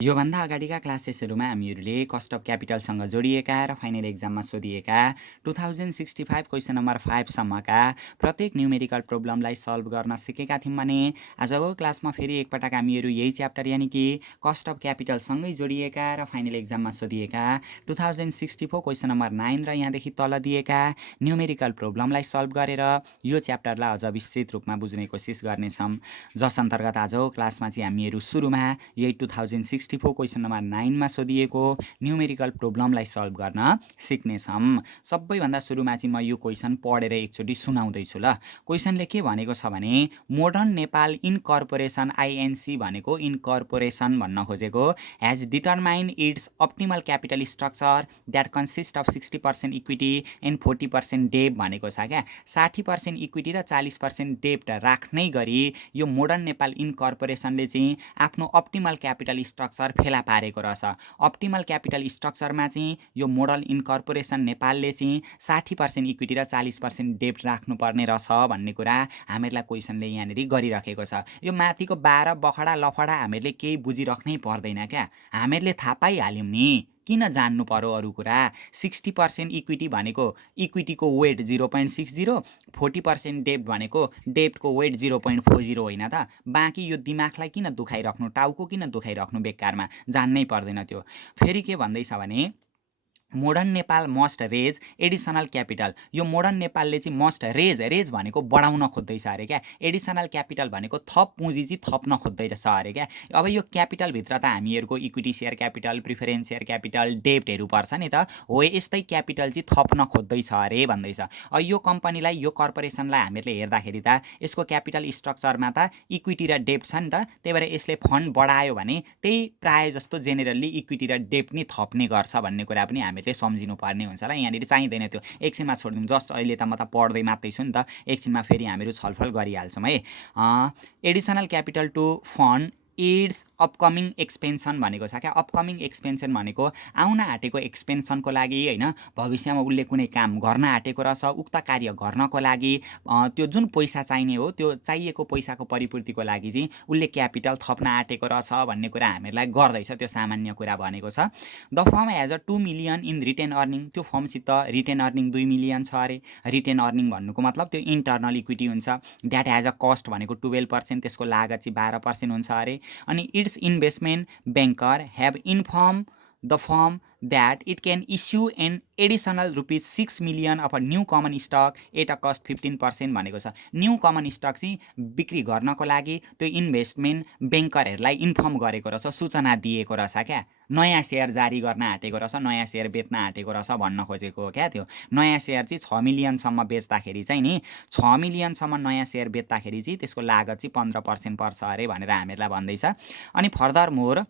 योभन्दा अगाडिका क्लासेसहरूमा हामीहरूले cost of क्यापिटलसँग जोडिएका र फाइनल एक्जाममा सोधिएका 2065 क्वेसन नम्बर 5 सम्मका प्रत्येक न्युमेरिकल प्रोब्लमलाई सल्भ गर्न सिकेका थियौँ भने आजको क्लासमा फेरि एकपटक हामीहरू यही च्याप्टर यानि कि कस्ट अफ क्यापिटलसँगै जोडिएका र फाइनल एक्जाममा सोधिएका 2064 क्वेसन नम्बर 9 र यहाँदेखि तल दिएका न्युमेरिकल प्रोब्लमलाई सल्भ गरेर यो च्याप्टरलाई अझ विस्तृत रूपमा बुझ्ने कोसिस गर्नेछौँ। जस अन्तर्गत आजको क्लासमा चाहिँ हामीहरू सुरुमा यही 2064 क्वेसन नम्बर 9 मा सोधिएको न्युमेरिकल प्रोब्लमलाई सल्भ गर्न सिक्नेछौँ। सबैभन्दा सुरुमा चाहिँ म यो क्वेसन पढेर एकचोटि सुनाउँदैछु ल। क्वेसनले के भनेको छ भने मोडर्न नेपाल इन्कर्पोरेसन आइएनसी भनेको इन्कर्पोरेसन भन्न खोजेको has determined it's optimal capital structure that consist of 60% equity and 40% डेब्ट भनेको छ क्या। 60% इक्विटी र 40% डेब्ट राख्नै गरी यो मोडर्न नेपाल इन्कर्पोरेसनले चाहिँ आफ्नो अप्टिमल क्यापिटल स्ट्रक्चर फेला पारेको रहेछ। अप्टिमल क्यापिटल स्ट्रक्चरमा चाहिँ यो मोडल इन्कर्पोरेसन नेपालले चाहिँ 60% इक्विटी र 40% डेब्ट राख्नुपर्ने रहेछ भन्ने कुरा हामीहरूलाई क्वेसनले यहाँनिर गरिराखेको छ। यो माथिको 12 बखडा लफडा हामीहरूले केही बुझिराख्नै पर्दैन क्या, हामीहरूले थाहा पाइहाल्यौँ नि, किन जान्नु पर्यो अरू कुरा। 60% इक्विटी भनेको इक्विटीको वेट 0.60, 40% डेब्ट भनेको डेब्टको वेट 0.40 होइन त। बाँकी यो दिमागलाई किन दुखाइराख्नु, टाउको किन दुखाइराख्नु बेकारमा, जान्नै पर्दैन त्यो। फेरि के भन्दैछ भने modern Nepal must raise additional capital. यो मोडर्न नेपालले चाहिँ मस्ट रेज भनेको बढाउन खोज्दैछ अरे क्या। एडिसनल क्यापिटल भनेको थप पुँजी चाहिँ थप्न खोज्दैछ अरे क्या। अब यो क्यापिटलभित्र त हामीहरूको equity share capital, preference share capital, डेब्टहरू पर्छ नि त, हो यस्तै क्यापिटल चाहिँ थप्न खोज्दैछ अरे भन्दैछ। अब यो कम्पनीलाई, यो कर्पोरेसनलाई हामीहरूले हेर्दाखेरि त यसको क्यापिटल स्ट्रक्चरमा त इक्विटी र डेब्ट छ नि त, त्यही भएर यसले फन्ड बढायो भने त्यही प्रायः जस्तो जेनेरली इक्विटी र डेब्ट नि थप्ने गर्छ भन्ने कुरा पनि हामीले सम्झिनु पर्ने हुन्छ र यहाँनिर चाहिँदैन त्यो। एकछिनमा छोडिदिउँ, जस्ट अहिले त म त पढ्दै मात्रै छु नि त, एकछिनमा फेरि हामीहरू छलफल गरिहाल्छौँ है। Additional capital to fund its upcoming expansion भनेको छ क्या। अपकमिङ एक्सपेन्सन भनेको आउन आँटेको एक्सपेन्सनको लागि होइन, भविष्यमा उसले कुनै काम गर्न आँटेको रहेछ, उक्त कार्य गर्नको लागि त्यो जुन पैसा चाहिने हो त्यो चाहिएको पैसाको परिपूर्तिको लागि चाहिँ उसले क्यापिटल थप्न आँटेको रहेछ भन्ने कुरा हामीहरूलाई गर्दैछ। त्यो सामान्य कुरा भनेको छ। The firm has a 2 million in retain earning. त्यो फर्मसित रिटेन अर्निङ 2 मिलियन छ अरे। रिटेन अर्निङ भन्नुको मतलब त्यो इन्टर्नल इक्विटी हुन्छ। द्याट हेज अ कस्ट भनेको 12%, त्यसको लागत चाहिँ 12% हुन्छ अरे। अनि its investment banker have inform the firm that it can issue an additional ₹6 million of a new common stock at a cost 15% भनेको छ। न्यू कमन स्टक चाहिँ बिक्री गर्नको लागि त्यो इन्भेस्टमेन्ट ब्याङ्करहरूलाई इन्फर्म गरेको रहेछ, सूचना दिएको रहेछ क्या। नयाँ सेयर जारी गर्न आँटेको रहेछ, नयाँ सेयर बेच्न आँटेको रहेछ भन्न खोजेको हो क्या। त्यो नयाँ सेयर चाहिँ 6 मिलियनसम्म बेच्दाखेरि चाहिँ नि, 6 मिलियनसम्म नयाँ सेयर बेच्दाखेरि चाहिँ त्यसको लागत चाहिँ 15% पर्छ अरे भनेर हामीहरूलाई भन्दैछ। अनि further more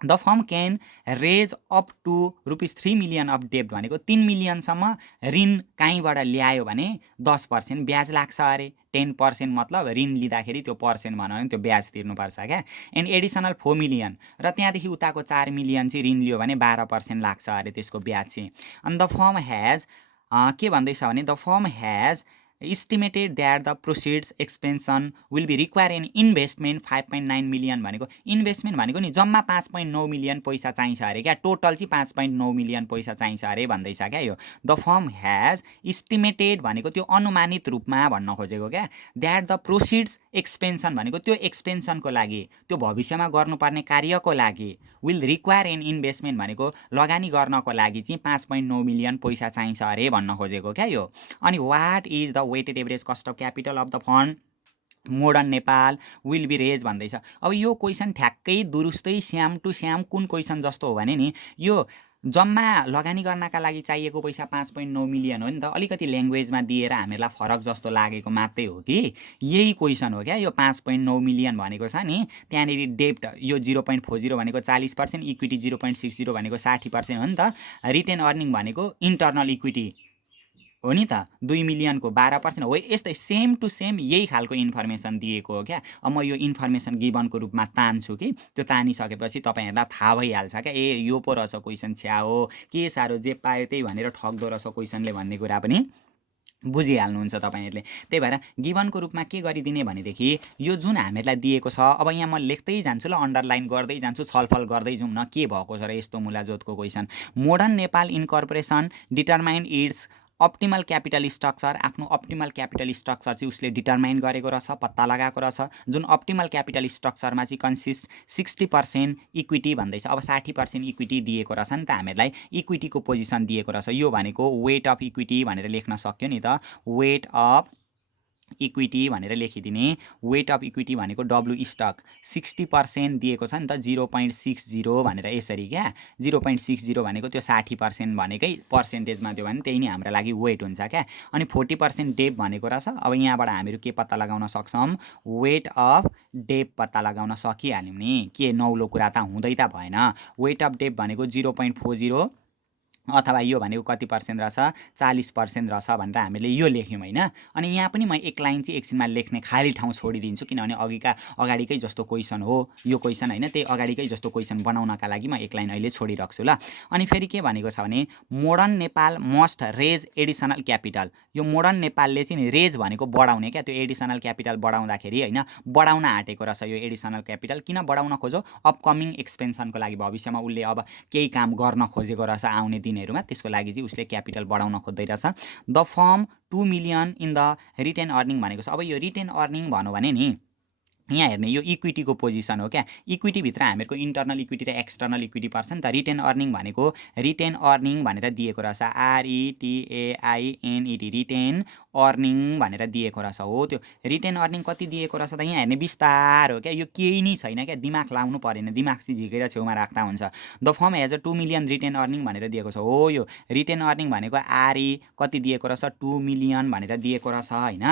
the firm can raise up to ₹3 million of डेब्ट भनेको 3 मिलियनसम्म ऋण कहीँबाट ल्यायो भने 10% ब्याज लाग्छ अरे। 10% मतलब ऋण लिँदाखेरि त्यो पर्सेन्ट भनौँ भने त्यो ब्याज तिर्नुपर्छ क्या। एन्ड एडिसनल 4 मिलियन र त्यहाँदेखि उताको 4 मिलियन चाहिँ ऋण लियो भने 12% लाग्छ अरे त्यसको ब्याज चाहिँ। अनि द फर्म हेज के भन्दैछ भने the firm has estimated that the proceeds expansion will be require an investment 5.9 million भनेको इन्भेस्टमेन्ट भनेको नि जम्मा 5.9 मिलियन पैसा चाहिन्छ अरे क्या। टोटल चाहिँ 5.9 मिलियन पैसा चाहिन्छ अरे भन्दैछ क्या यो। द फर्म हेज इस्टिमेटेड भनेको त्यो अनुमानित रूपमा भन्न खोजेको क्या। द्याट द प्रोसिड्स एक्सपेन्सन भनेको त्यो एक्सपेन्सनको लागि, त्यो भविष्यमा गर्नुपर्ने कार्यको लागि, विल रिक्वायर एन इन्भेस्टमेन्ट भनेको लगानी गर्नको लागि चाहिँ 5.9 मिलियन पैसा चाहिन्छ अरे भन्न खोजेको क्या यो। अनि what is the weighted average cost of capital of the fund modern Nepal will be raise भन्दैछ। अब यो क्वेसन ठ्याक्कै दुरुस्तै स्याम टु स्याम कुन क्वेसन जस्तो हो भने नि, यो जम्मा लगानी गर्नका लागि चाहिएको पैसा 5.9 मिलियन हो नि त। अलिकति ल्याङ्ग्वेजमा दिएर हामीहरूलाई फरक जस्तो लागेको मात्रै हो कि यही क्वेसन हो क्या। यो 5.9 मिलियन भनेको छ नि, त्यहाँनिर डेब्ट यो 0.40 भनेको 40%, इक्विटी 0.60 भनेको 60% हो नि त। रिटेन अर्निङ भनेको इन्टर्नल इक्विटी हो नि त, 2 मिलियनको 12% हो। यस्तै सेम टु सेम यही खालको इन्फर्मेसन दिएको हो क्या। अब म यो इन्फर्मेसन गिभनको रूपमा तान्छु कि त्यो तानिसकेपछि तपाईँहरूलाई थाहा भइहाल्छ क्या, ए यो पो रहेछ क्वेसन छ्या हो, के साह्रो जे पायो त्यही भनेर ठग्दो रहेछ क्वेसनले भन्ने कुरा पनि बुझिहाल्नुहुन्छ तपाईँहरूले। त्यही भएर गिभनको रूपमा के गरिदिने भनेदेखि यो जुन हामीहरूलाई दिएको छ, अब यहाँ म लेख्दै जान्छु ल, अन्डरलाइन गर्दै जान्छु, छलफल गर्दै जाउँ न के भएको छ र यस्तो मूलाजोतको question. Modern Nepal incorporation determine its optimal capital structure, आफ्नो अप्टिमल क्यापिटल स्ट्रक्चर चाहिँ उसले डिटरमाइन गरेको रहेछ, पत्ता लगाएको रहेछ, जुन अप्टिमल क्यापिटल स्ट्रक्चरमा चाहिँ कन्सिस्ट 60% इक्विटी भन्दैछ। अब 60% इक्विटी दिएको रहेछ नि त हामीहरूलाई, इक्विटीको पोजिसन दिएको रहेछ। यो भनेको वेट अफ इक्विटी भनेर लेख्न सक्यो नि त, वेट अफ इक्विटी भनेर लेखिदिने। वेट अफ इक्विटी भनेको डब्लु स्टक 60% दिएको छ नि त, 0.60 भनेर यसरी क्या, 0.60 भनेको त्यो 60% भनेकै पर्सेन्टेजमा दियो भने त्यही नै हाम्रो लागि वेट हुन्छ क्या। अनि 40% डेप भनेको रहेछ। अब यहाँबाट हामीहरू के पत्ता लगाउन सक्छौँ, वेट अफ डेप पत्ता लगाउन सकिहाल्यौँ नि। के नौलो कुरा त हुँदै त भएन। वेट अफ डेप भनेको 0.40 अथवा यो भनेको कति पर्सेन्ट रहेछ, 40% रहेछ भनेर हामीले यो लेख्यौँ होइन। अनि यहाँ पनि म एक लाइन चाहिँ एकछिनमा लेख्ने खाली ठाउँ छोडिदिन्छु, किनभने अगाडिकै जस्तो क्वेसन हो यो क्वेसन होइन, त्यही अगाडिकै जस्तो क्वेसन बनाउनका लागि म एक लाइन अहिले छोडिराख्छु ल। अनि फेरि के भनेको छ भने modern Nepal must raise additional capital. यो मोडर्न नेपालले चाहिँ रेज भनेको बढाउने क्या, त्यो एडिसनल क्यापिटल बढाउँदाखेरि होइन, बढाउन आँटेको रहेछ यो एडिसनल क्यापिटल। किन बढाउन खोज्यो, अपकमिङ एक्सपेन्सनको लागि, भविष्यमा उसले अब केही काम गर्न खोजेको रहेछ आउने दिनहरूमा, त्यसको लागि चाहिँ उसले क्यापिटल बढाउन खोज्दै रहेछ। The firm 2 million in the retain earning भनेको छ। अब यो रिटेन अर्निङ भनौँ भने नि यहाँ हेर्ने यो इक्विटीको पोजिसन हो क्या। इक्विटीभित्र हामीहरूको इन्टर्नल इक्विटी र एक्सटर्नल इक्विटी पर्छ नि त। रिटेन अर्निङ भनेको रिटेन अर्निङ भनेर दिएको रहेछ, RETAINED, रिटेन अर्निङ भनेर दिएको रहेछ। हो त्यो रिटेन अर्निङ कति दिएको रहेछ त यहाँ हेर्ने बिस्तार हो क्या, यो केही नै छैन क्या, दिमाग लाउनु परेन, दिमाग चाहिँ झिकेर छेउमा राख्दा हुन्छ। The firm has a 2 million retain earning भनेर दिएको छ। हो यो रिटेन अर्निङ भनेको RE कति दिएको रहेछ, 2 मिलियन भनेर दिएको रहेछ होइन।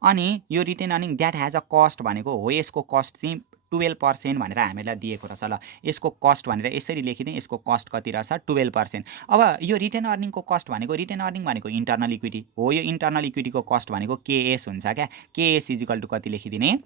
अनि यो retain earning that has a cost भनेको हो, यसको कस्ट चाहिँ 12% भनेर हामीलाई दिएको रहेछ ल। यसको कस्ट भनेर यसरी लेखिदिएँ, यसको कस्ट कति रहेछ 12%। अब यो रिटेन अर्निङको कस्ट भनेको, रिटेन अर्निङ भनेको इन्टर्नल इक्विटी हो, यो इन्टर्नल इक्विटीको कस्ट भनेको KS हुन्छ क्या। KS इजिकल टु कति लेखिदिने,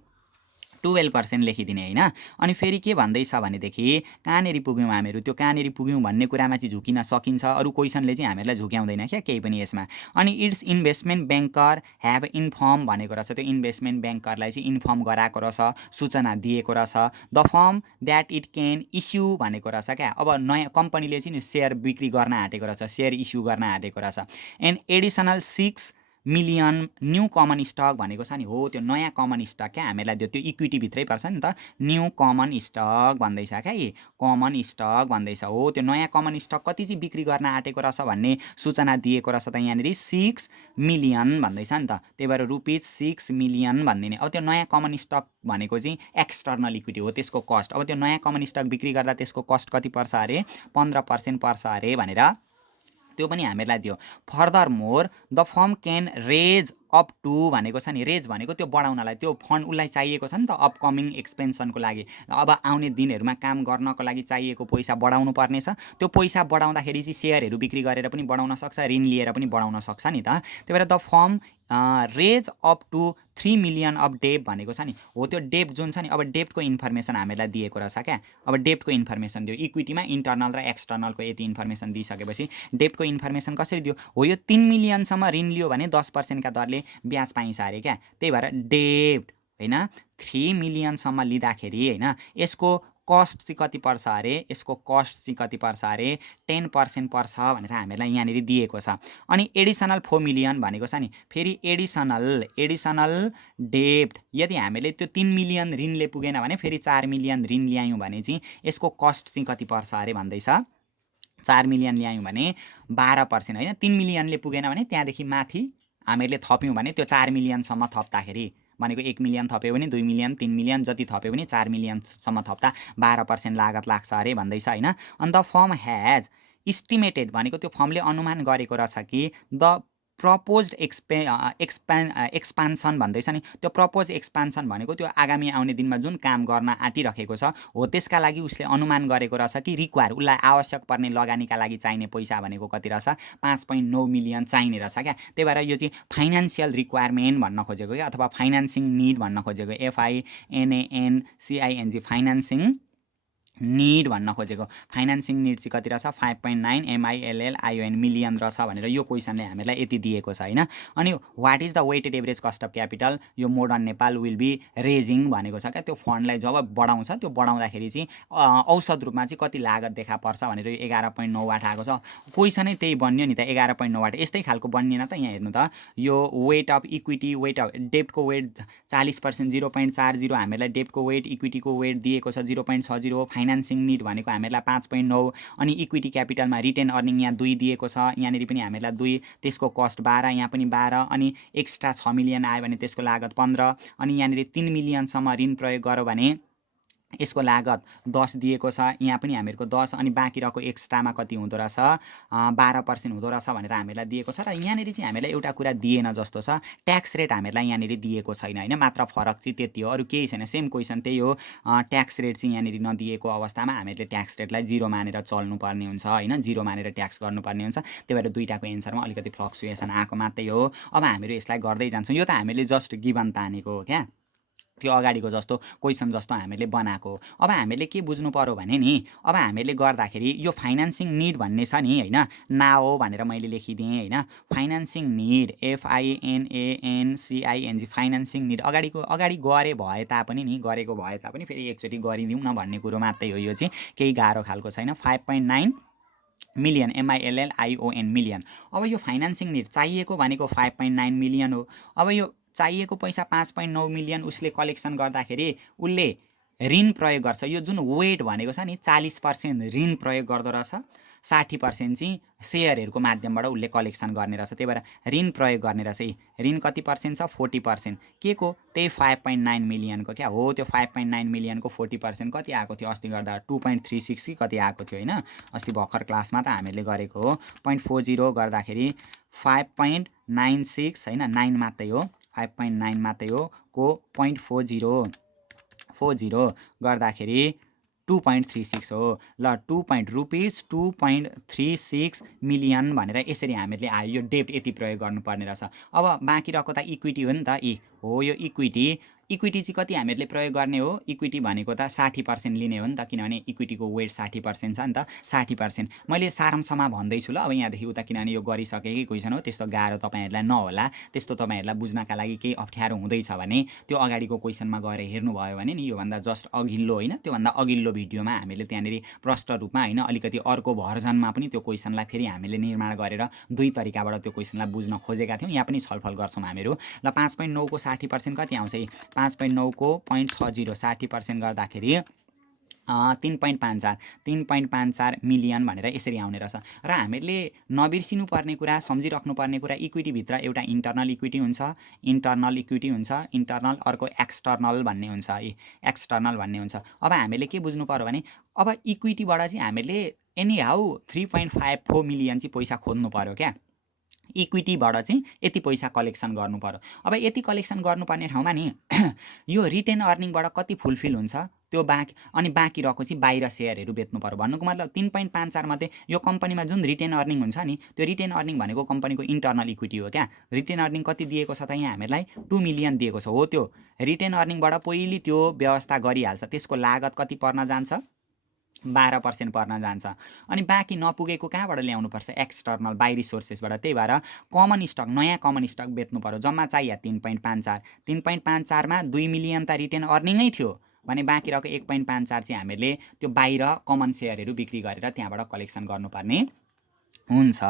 12% लेखिदिने होइन। अनि फेरि के भन्दैछ भनेदेखि कहाँनिर पुग्यौँ हामीहरू, त्यो कहाँनिर पुग्यौँ भन्ने कुरामा चाहिँ झुकिन सकिन्छ, अरू क्वेसनले चाहिँ हामीहरूलाई झुक्याउँदैन क्या केही पनि यसमा। अनि its investment banker have inform भनेको रहेछ, त्यो इन्भेस्टमेन्ट ब्याङ्करलाई चाहिँ इन्फर्म गराएको रहेछ, सूचना दिएको रहेछ। The firm that it can issue भनेको रहेछ क्या। अब नयाँ कम्पनीले चाहिँ सेयर बिक्री गर्न आँटेको रहेछ, सेयर इस्यु गर्न आँटेको रहेछ। And additional 6 million new common stock भनेको छ नि, हो त्यो नयाँ कमन स्टक क्या हामीलाई दियो, त्यो इक्विटीभित्रै पर्छ नि त, न्यू कमन स्टक भन्दैछ क्या, यी कमन स्टक भन्दैछ। हो त्यो नयाँ कमन स्टक कति चाहिँ बिक्री गर्न आँटेको रहेछ भन्ने सूचना दिएको रहेछ त यहाँनिर 6 मिलियन भन्दैछ नि त, त्यही भएर ₹6 मिलियन भनिदिने। अब त्यो नयाँ कमन स्टक भनेको चाहिँ एक्सटर्नल इक्विटी हो, त्यसको कस्ट, अब त्यो नयाँ कमन स्टक बिक्री गर्दा त्यसको कस्ट कति पर्छ अरे, 15% पर्छ अरे भनेर त्यो पनि हामीहरूलाई दियो। Further more the firm can raise up to भनेको छ नि, रेज भनेको त्यो बढाउनलाई, त्यो फन्ड उसलाई चाहिएको छ नि त अपकमिङ एक्सपेन्सनको लागि, अब आउने दिनहरूमा काम गर्नको लागि चाहिएको पैसा बढाउनु पर्नेछ। त्यो पैसा बढाउँदाखेरि चाहिँ सेयरहरू बिक्री गरेर पनि बढाउन सक्छ, ऋण लिएर पनि बढाउन सक्छ नि त। त्यही भएर the firm raise up to 3 million of debt भनेको छ नि, हो त्यो डेप जुन छ नि, अब डेप्टको इन्फर्मेसन हामीलाई दिएको रहेछ क्या। अब डेप्टको इन्फर्मेसन दियो, इक्विटीमा इन्टर्नल र एक्सटर्नलको यति इन्फर्मेसन दिइसकेपछि डेप्टको इन्फर्मेसन कसरी दियो, हो यो 3 मिलियनसम्म ऋण लियो भने 10%का दरले ब्याज पाइन्छ अरे क्या। त्यही भएर डेप्ट होइन 3 मिलियनसम्म लिँदाखेरि होइन यसको कस्ट चाहिँ कति पर्छ अरे, यसको कस्ट चाहिँ कति पर्छ अरे, 10% पर्छ भनेर हामीलाई यहाँनिर दिएको छ। अनि एडिसनल 4 मिलियन भनेको छ नि, फेरि एडिसनल डेप्ट यदि हामीले त्यो 3 मिलियन ऋणले पुगेन भने फेरि 4 मिलियन ऋण ल्यायौँ भने चाहिँ यसको कस्ट चाहिँ कति पर्छ अरे भन्दैछ। 4 मिलियन ल्यायौँ भने 12% होइन, 3 मिलियनले पुगेन भने त्यहाँदेखि माथि हामीहरूले थप्यौँ भने त्यो 4 मिलियनसम्म थप्दाखेरि भनेको 1 मिलियन थप्यो भने 2 मिलियन 3 मिलियन जति थप्यो भने 4 मिलियनसम्म थप्दा 12% लागत लाग्छ अरे भन्दैछ होइन। अनि द फर्म ह्याज इस्टिमेटेड भनेको त्यो फर्मले अनुमान गरेको रहेछ कि द प्रपोज्ड एक्सपान्सन भन्दैछ नि, त्यो प्रपोज एक्सपान्सन भनेको त्यो आगामी आउने दिनमा जुन काम गर्न आँटिरहेको छ हो त्यसका लागि उसले अनुमान गरेको रहेछ कि रिक्वायर उसलाई आवश्यक पर्ने लगानीका लागि चाहिने पैसा भनेको कति रहेछ, 5.9 मिलियन चाहिने रहेछ क्या। त्यही भएर यो चाहिँ फाइनेन्सियल रिक्वायरमेन्ट भन्न खोजेको क्या, अथवा फाइनेन्सिङ निड भन्न खोजेको, FINANCING फाइनेन्सिङ निड भन्न खोजेको फाइनान्सिङ निड चाहिँ कति रहेछ 5.9 MILLION मिलियन रहेछ भनेर यो क्वेसनले हामीलाई यति दिएको छ हैन। अनि what is the weighted average cost of capital यो modern Nepal will be raising भनेको छ क्या। त्यो फन्डलाई जब बढाउँछ त्यो बढाउँदाखेरि चाहिँ औसत रूपमा चाहिँ कति लागत देखा पर्छ भनेर यो 11.98 आएको छ। क्वेसनै त्यही बन्यो नि त 11.98 यस्तै खालको बनिएन त। यहाँ हेर्नु त यो weight of equity weight of डेब्टको वेट 40% 0.40 हामीलाई डेब्टको वेट इक्विटीको वेट दिएको छ 0.60 फाइनान्सिङ निड भनेको हामीलाई 5.9 अनि इक्विटी क्यापिटलमा रिटेन अर्निङ यहाँ 2 दिएको छ यहाँनिर पनि हामीलाई 2 त्यसको कस्ट 12 यहाँ पनि 12 अनि एक्स्ट्रा 6 मिलियन आयो भने त्यसको लागत 15 अनि यहाँनिर 3 मिलियनसम्म ऋण प्रयोग गर्यो भने यसको लागत 10 दिएको छ यहाँ पनि हामीहरूको 10 अनि बाँकी रहेको एक्स्ट्रामा कति हुँदो रहेछ 12% हुँदो रहेछ भनेर हामीलाई दिएको छ। र यहाँनिर चाहिँ हामीलाई एउटा कुरा दिएन जस्तो छ ट्याक्स रेट हामीलाई यहाँनिर दिएको छैन हैन मात्र फरक चाहिँ त्यति हो अरू केही छैन सेम क्वेसन त्यही हो। ट्याक्स रेट चाहिँ यहाँनिर नदिएको अवस्थामा हामीले ट्याक्स रेटलाई 0 मानेर चल्नुपर्ने हुन्छ हैन 0 मानेर ट्याक्स गर्नुपर्ने हुन्छ। त्यही भएर दुईटाको एन्सरमा अलिकति फ्लक्चुएसन आएको मात्रै हो। अब हामीहरू यसलाई गर्दै जान्छौँ यो त हामीले जस्ट गिभन तानेको हो क्या त्यो अगाडिको जस्तो क्वेसन जस्तो हामीले बनाएको। अब हामीले के बुझ्नु पर्यो भने नि अब हामीले गर्दाखेरि यो फाइनान्सिङ निड भन्ने छ नि हैन नाओ भनेर मैले लेखिदिएँ हैन financing need FINANCING financing need अगाडि गरे भए तापनि नि गरेको भए तापनि फेरि एकचोटि गरिदिउँ न भन्ने कुरो मात्रै हो। यो चाहिँ केही गाह्रो खालको छैन 5.9 मिलियन MILLION मिलियन। अब यो फाइनान्सिङ निड चाहिएको भनेको 5.9 मिलियन हो। अब यो चाहिएको पैसा 5.9 मिलियन उसले कलेक्सन गर्दाखेरि उसले ऋण प्रयोग गर्छ यो जुन वेट भनेको छ नि 40% ऋण प्रयोग गर्दो रहेछ 60% चाहिँ सेयरहरूको माध्यमबाट उसले कलेक्सन गर्ने रहेछ। त्यही भएर ऋण प्रयोग गर्ने रहेछ ऋण कति पर्सेन्ट छ 40% के को त्यही 5.9 मिलियनको क्या हो। त्यो 5.9 मिलियनको 40% कति आएको थियो अस्ति गर्दा 2.36 कि कति आएको थियो हैन अस्ति भर्खर क्लासमा त हामीले गरेको हो 0.40 गर्दाखेरि 5.96 हैन 9 मात्रै हो 5.9 मात्रै हो को 0.40 गर्दाखेरि 2.36 हो ल ₹2.36 मिलियन भनेर यसरी हामीले आयो यो डेब्ट यति प्रयोग गर्नुपर्ने रहेछ। अब बाँकी रहेको त इक्विटी हो नि त हो यो इक्विटी चाहिँ कति हामीहरूले प्रयोग गर्ने हो इक्विटी भनेको त 60% लिने हो नि त किनभने इक्विटीको वेट 60% छ नि त 60% मैले सारांशमा भन्दैछु ल अब यहाँदेखि उता किनभने यो गरिसकेकै क्वेसन हो त्यस्तो गाह्रो तपाईँहरूलाई नहोला त्यस्तो तपाईँहरूलाई बुझ्नका लागि केही अप्ठ्यारो हुँदैछ भने त्यो अगाडिको क्वेसनमा गएर हेर्नुभयो भने नि योभन्दा जस्ट अघिल्लो होइन त्योभन्दा अघिल्लो भिडियोमा हामीले त्यहाँनिर प्रष्ट रूपमा होइन अलिकति अर्को भर्जनमा पनि त्यो क्वेसनलाई फेरि हामीले निर्माण गरेर दुई तरिकाबाट त्यो क्वेसनलाई बुझ्न खोजेका थियौँ यहाँ पनि छलफल गर्छौँ हामीहरू ल 5.9 को 60% कति आउँछ 5.9 को 0.60 60% गर्दाखेरि 3.54 मिलियन भनेर यसरी आउने रहेछ। र हामीले नबिर्सिनु पर्ने कुरा सम्झिराख्नु पर्ने कुरा इक्विटीभित्र एउटा इन्टर्नल इक्विटी हुन्छ इन्टर्नल अर्को एक्सटर्नल भन्ने हुन्छ एक्सटर्नल भन्ने हुन्छ। अब हामीले के बुझ्नु पर्यो भने अब इक्विटीबाट चाहिँ हामीले एनी हाउ 3.54 मिलियन चाहिँ पैसा खोज्नु पर्यो क्या इक्विटीबाट चाहिँ यति पैसा कलेक्सन गर्नु पर्यो। अब यति कलेक्सन गर्नुपर्ने ठाउँमा नि यो रिटेन अर्निङबाट कति फुलफिल हुन्छ त्यो बाँकी रहेको चाहिँ बाहिर सेयरहरू बेच्नु पर्यो भन्नुको मतलब 3.54 मध्ये यो कम्पनीमा जुन रिटेन अर्निङ हुन्छ नि त्यो रिटेन अर्निङ भनेको कम्पनीको इन्टर्नल इक्विटी हो क्या। रिटेन अर्निङ कति दिएको छ त यहाँ हामीलाई 2 मिलियन दिएको छ हो त्यो रिटेन अर्निङबाट पहिले त्यो व्यवस्था गरिहाल्छ त्यसको लागत कति पर्न जान्छ 12% पर्न जान्छ अनि बाँकी नपुगेको कहाँबाट ल्याउनुपर्छ एक्सटर्नल बाहिरी सोर्सेसबाट। त्यही भएर कमन स्टक नयाँ कमन स्टक बेच्नु पर्यो जम्मा चाहियो 3.54 मा 2 मिलियन त रिटेन अर्निङै थियो भने बाँकी रहेको 1.54 चाहिँ हामीले त्यो बाहिर कमन सेयरहरू बिक्री गरेर त्यहाँबाट कलेक्सन गर्नुपर्ने हुन्छ।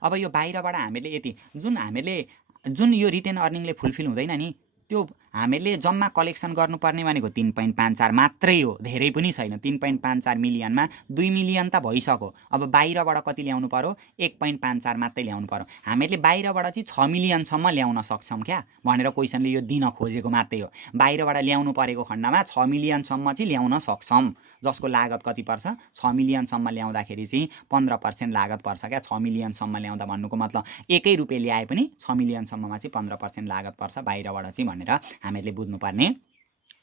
अब यो बाहिरबाट हामीले यति जुन यो रिटेन अर्निङले फुलफिल हुँदैन नि त्यो हामीले जम्मा कलेक्सन गर्नुपर्ने भनेको 3.54 मात्रै हो धेरै पनि छैन 3.54 मिलियनमा 2 मिलियन त भइसक्यो। अब बाहिरबाट कति ल्याउनु पर्यो 1.54 मात्रै ल्याउनु पर्यो हामीले बाहिरबाट चाहिँ 6 मिलियनसम्म ल्याउन सक्छौँ क्या भनेर क्वेसनले यो दिन खोजेको मात्रै हो। बाहिरबाट ल्याउनु परेको खण्डमा 6 मिलियनसम्म चाहिँ ल्याउन सक्छौँ जसको लागत कति पर्छ 6 मिलियनसम्म ल्याउँदाखेरि चाहिँ 15% लागत पर्छ क्या 6 मिलियनसम्म ल्याउँदा भन्नुको मतलब 1 रुपियाँ ल्याए पनि 6 मिलियनसम्ममा चाहिँ 15% लागत पर्छ बाहिरबाट चाहिँ भनेर हामीले बुझ्नुपर्ने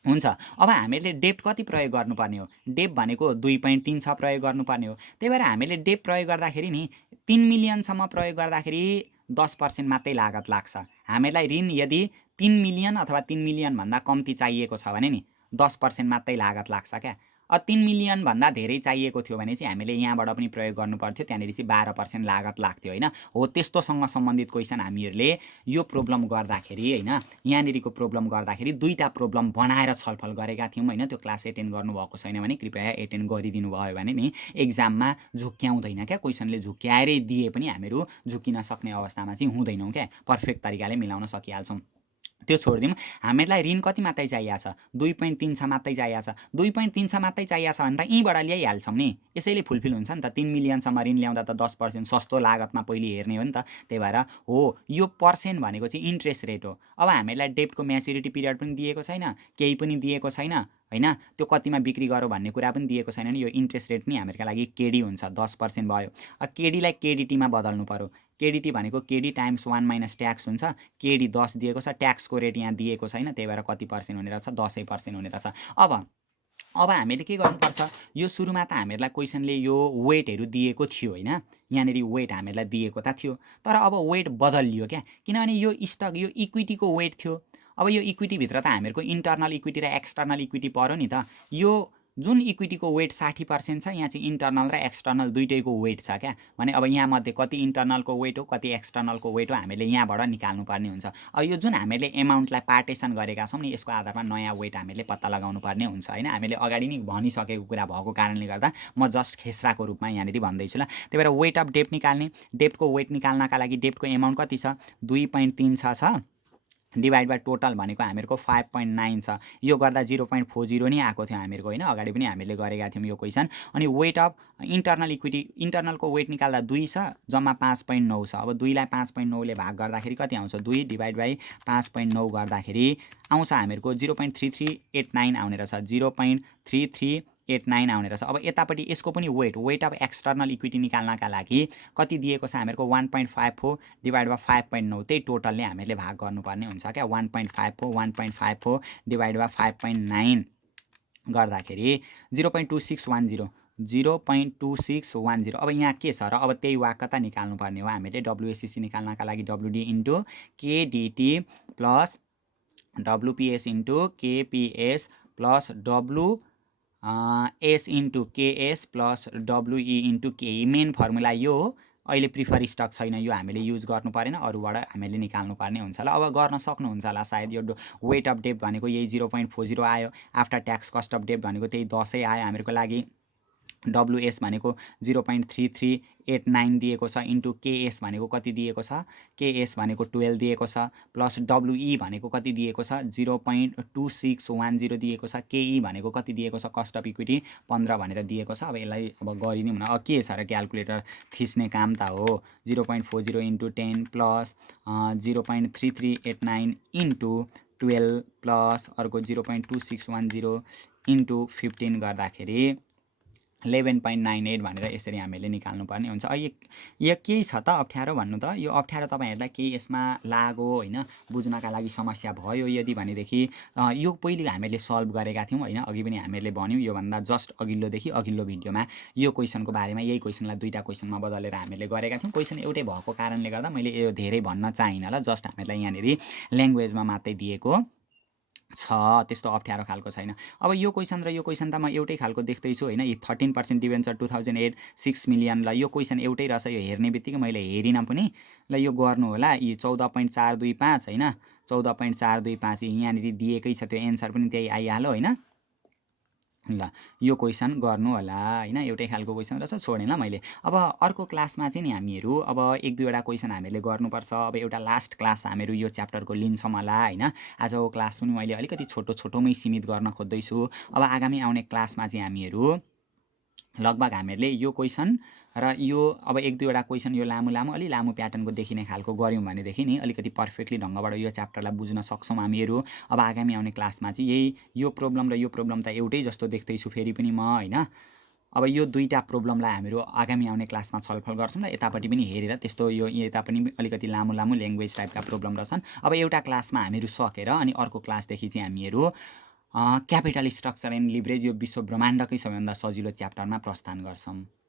हुन्छ। अब हामीले डेब्ट कति प्रयोग गर्नुपर्ने हो डेब्ट भनेको 2.3 छ प्रयोग गर्नुपर्ने हो। त्यही भएर हामीले डेब्ट प्रयोग गर्दाखेरि नि 3 मिलियनसम्म प्रयोग गर्दाखेरि 10% मात्रै लागत लाग्छ। हामीलाई ऋण यदि 3 मिलियन अथवा 3 मिलियन भन्दा कम्ती चाहिएको छ भने नि 10% मात्रै लागत लाग्छ क्या। 3 मिलियन भन्दा धेरै चाहिएको थियो भने चाहिँ हामीले यहाँबाट पनि प्रयोग गर्नु पर्थ्यो, त्यहाँनेरि चाहिँ 12% लागत लाग्थ्यो हैन। हो त्यस्तोसँग सम्बन्धित क्वेसन हामीहरूले यो प्रब्लम गर्दाखेरि हैन, यहाँनेरिको प्रब्लम गर्दाखेरि दुईटा प्रब्लम बनाएर छलफल गरेका थियौँ हैन। त्यो क्लास एटेन्ड गर्नुभएको छैन भने कृपया एटेन्ड गरिदिनु भयो भने नि एक्जाममा झुक्क्याउँदैन क्या, क्वेसनले झुक्क्याएरै दिए पनि हामीहरू झुक्किन सक्ने अवस्थामा चाहिँ हुँदैनौँ क्या, पर्फेक्ट तरिकाले मिलाउन सकिहाल्छौँ। त्यो छोडिदिउँ, हामीलाई ऋण कति मात्रै चाहिएको छ? 2.3 छ मात्रै चाहिएको छ। 2.3 छ मात्रै चाहिएको छ भने त यहीँबाट ल्याइहाल्छौँ नि, यसैले फुलफिल हुन्छ नि त। 3 मिलियनसम्म ऋण ल्याउँदा त 10% सस्तो लागतमा पहिले हेर्ने हो नि त। त्यही भएर हो यो पर्सेन्ट भनेको चाहिँ इन्ट्रेस्ट रेट हो। अब हामीलाई डेब्टको म्याच्युरिटी पिरियड पनि दिएको छैन, केही पनि दिएको छैन हैन, त्यो कतिमा बिक्री गरौँ भन्ने कुरा पनि दिएको छैन नि। यो इन्ट्रेस्ट रेट पनि हामीहरूको लागि केडी हुन्छ, 10% भयो। केडीलाई केडिटीमा बदल्नु पर्यो। केडिटी भनेको केडी टाइम्स 1 माइनस ट्याक्स हुन्छ। केडी 10 दिएको छ, ट्याक्सको रेट यहाँ दिएको छैन, त्यही भएर कति पर्सेन्ट हुने रहेछ? 10% हुने रहेछ। अब हामीले के गर्नुपर्छ? यो सुरुमा त हामीहरूलाई क्वेसनले यो वेटहरू दिएको थियो हैन, यहाँनेरि वेट हामीहरूलाई दिएको त थियो, तर अब वेट बदलियो क्या, किनभने यो स्टक यो इक्विटीको वेट थियो। अब यो इक्विटीभित्र त हामीहरूको इन्टर्नल इक्विटी र एक्सटर्नल इक्विटी पर्यो नि त। यो जुन इक्विटीको वेट 60% छ, यहाँ चाहिँ इन्टर्नल र एक्सटर्नल दुइटैको वेट छ क्या। भने अब यहाँ मध्ये कति इन्टर्नलको वेट हो, कति एक्सटर्नलको वेट हो, हामीले यहाँबाट निकाल्नुपर्ने हुन्छ। अब यो जुन हामीले एमाउन्टलाई पार्टेसन गरेका छौँ नि, यसको आधारमा नयाँ वेट हामीले पत्ता लगाउनु पर्ने हुन्छ हैन। हामीले अगाडि नै भनिसकेको कुरा भएको कारणले गर्दा म जस्ट खेसराको रूपमा यहाँनेरि भन्दैछु ल। त्यही भएर वेट अफ डेब्ट निकाल्ने, डेब्टको वेट निकाल्नका लागि डेब्टको एमाउन्ट कति छ? 2.3 छ डिभाइड बाई टोटल भनेको हामीहरूको 5.9 छ। यो गर्दा 0.40 नै आएको थियो हामीहरूको हैन, अगाडि पनि हामीले गरेका थियौँ यो क्वेसन। अनि वेट अफ इन्टर्नल इक्विटी, इन्टर्नलको वेट निकाल्दा 2 छ, जम्मा 5.9 छ। अब 2 लाई 5.9 ले भाग गर्दाखेरि कति आउँछ? 2 डिभाइड बाई 5.9 गर्दाखेरि आउँछ हामीहरूको 0.3389 आउने रहेछ, 0.3389 आउने रहेछ। अब यतापट्टि यसको पनि वेट अफ एक्सटर्नल इक्विटी निकाल्नका लागि कति दिएको छ हामीहरूको? 1.54 डिभाइड बाई 5.9, त्यही टोटलले हामीले भाग गर्नुपर्ने हुन्छ क्या। 1.54 डिभाइड बाई 5.9 गर्दाखेरि 0.2610, 0.2610। अब यहाँ के छ र? अब त्यही वाक्यता निकाल्नुपर्ने हो हामीले। WACC निकाल्नका लागि WD into KDT plus WPS into KPS plus WS into KS plus WE into KE। Main formula यो हो। अहिले प्रिफर स्टक छैन, यो हामीले युज गर्नु परेन, अरूबाट हामीले निकाल्नु पर्ने हुन्छ ल। अब गर्न सक्नुहुन्छ होला सायद। यो वेट अफ डेब्ट भनेको यही 0.40 आयो, आफ्टर ट्याक्स कस्ट अफ डेब्ट भनेको त्यही 10 आयो हामीहरूको लागि। WS भनेको 0.3389 दिएको छ, इन्टु KS भनेको कति दिएको छ? KS भनेको 12 दिएको छ, प्लस WE भनेको कति दिएको छ? 0.2610 दिएको छ। KE भनेको कति दिएको छ? कस्ट अफ इक्विटी 15 भनेर दिएको छ। अब यसलाई अब गरिदिउँ न। अब के छ र? क्यालकुलेटर थिच्ने काम त हो। 0.40 इन्टु 10 प्लस 0.3389 इन्टु 12 प्लस अर्को 0.2610 इन्टु 15 गर्दाखेरि 11.98 भनेर यसरी हामीले निकाल्नुपर्ने हुन्छ। यो केही छ त अप्ठ्यारो भन्नु त? यो अप्ठ्यारो तपाईँहरूलाई केही यसमा लाग्यो हैन, बुझ्नका लागि समस्या भयो यदि भनेदेखि यो पहिले हामीले सल्भ गरेका थियौँ हैन, अघि पनि हामीले भन्यौँ। योभन्दा जस्ट अघिल्लोदेखि अघिल्लो भिडियोमा यो क्वेसनको बारेमा, यही क्वेसनलाई दुईटा क्वेसनमा बदलेर हामीले गरेका थियौँ। क्वेसन एउटै भएको कारणले गर्दा मैले यो धेरै भन्न चाहिनँ ल, जस्ट हामीलाई यहाँनेरि ल्याङ्ग्वेजमा मात्रै दिएको छ, त्यस्तो अप्ठ्यारो खालको छैन। अब यो क्वेसन र यो क्वेसन त म एउटै खालको देख्दैछु हैन। यो 13% डिभेन्चर 2008 6 मिलियन, ल यो क्वेसन एउटै रहेछ। यो हेर्ने बित्तिकै मैले हेरिनँ पनि ल, यो गर्नु होला। यी 14.425 हैन, 14.425 यहाँनेरि दिएकै छ, त्यो एन्सर पनि त्यही आइहाल्यो हैन। ल यो क्वेसन गर्नु होला हैन, एउटै खालको क्वेसन रहेछ, छोडेँ ल मैले। अब अर्को क्लासमा चाहिँ नि हामीहरू अब 1-2वटा क्वेसन हामीले गर्नुपर्छ। अब एउटा लास्ट क्लास हामीहरू यो च्याप्टरको लिन्छौँ होला हैन। आजको क्लास पनि मैले अलिकति छोटोमै सीमित गर्न खोज्दैछु। अब आगामी आउने क्लासमा चाहिँ हामीहरू लगभग हामीहरूले यो क्वेसन र यो अब 1-2वटा क्वेसन यो अलि लामो प्याटर्नको देखिने खालको गऱ्यौँ भनेदेखि नि अलिकति पर्फेक्टली ढङ्गबाट यो च्याप्टरलाई बुझ्न सक्छौँ हामीहरू। अब आगामी आउने क्लासमा चाहिँ यो प्रब्लम र यो प्रब्लम त एउटै जस्तो देख्दैछु फेरि पनि म हैन। अब यो दुईटा प्रब्लमलाई हामीहरू आगामी आउने क्लासमा छलफल गर्छौँ र यतापट्टि पनि हेरेर त्यस्तो यो यता पनि अलिकति लामो ल्याङ्ग्वेज टाइपका प्रब्लम रहेछन्। अब एउटा क्लासमा हामीहरू सकेर अनि अर्को क्लासदेखि चाहिँ हामीहरू क्यापिटल स्ट्रक्चर एन्ड लिभरेज, यो विश्व ब्रह्माण्डकै सबैभन्दा सजिलो च्याप्टरमा प्रस्थान गर्छौँ।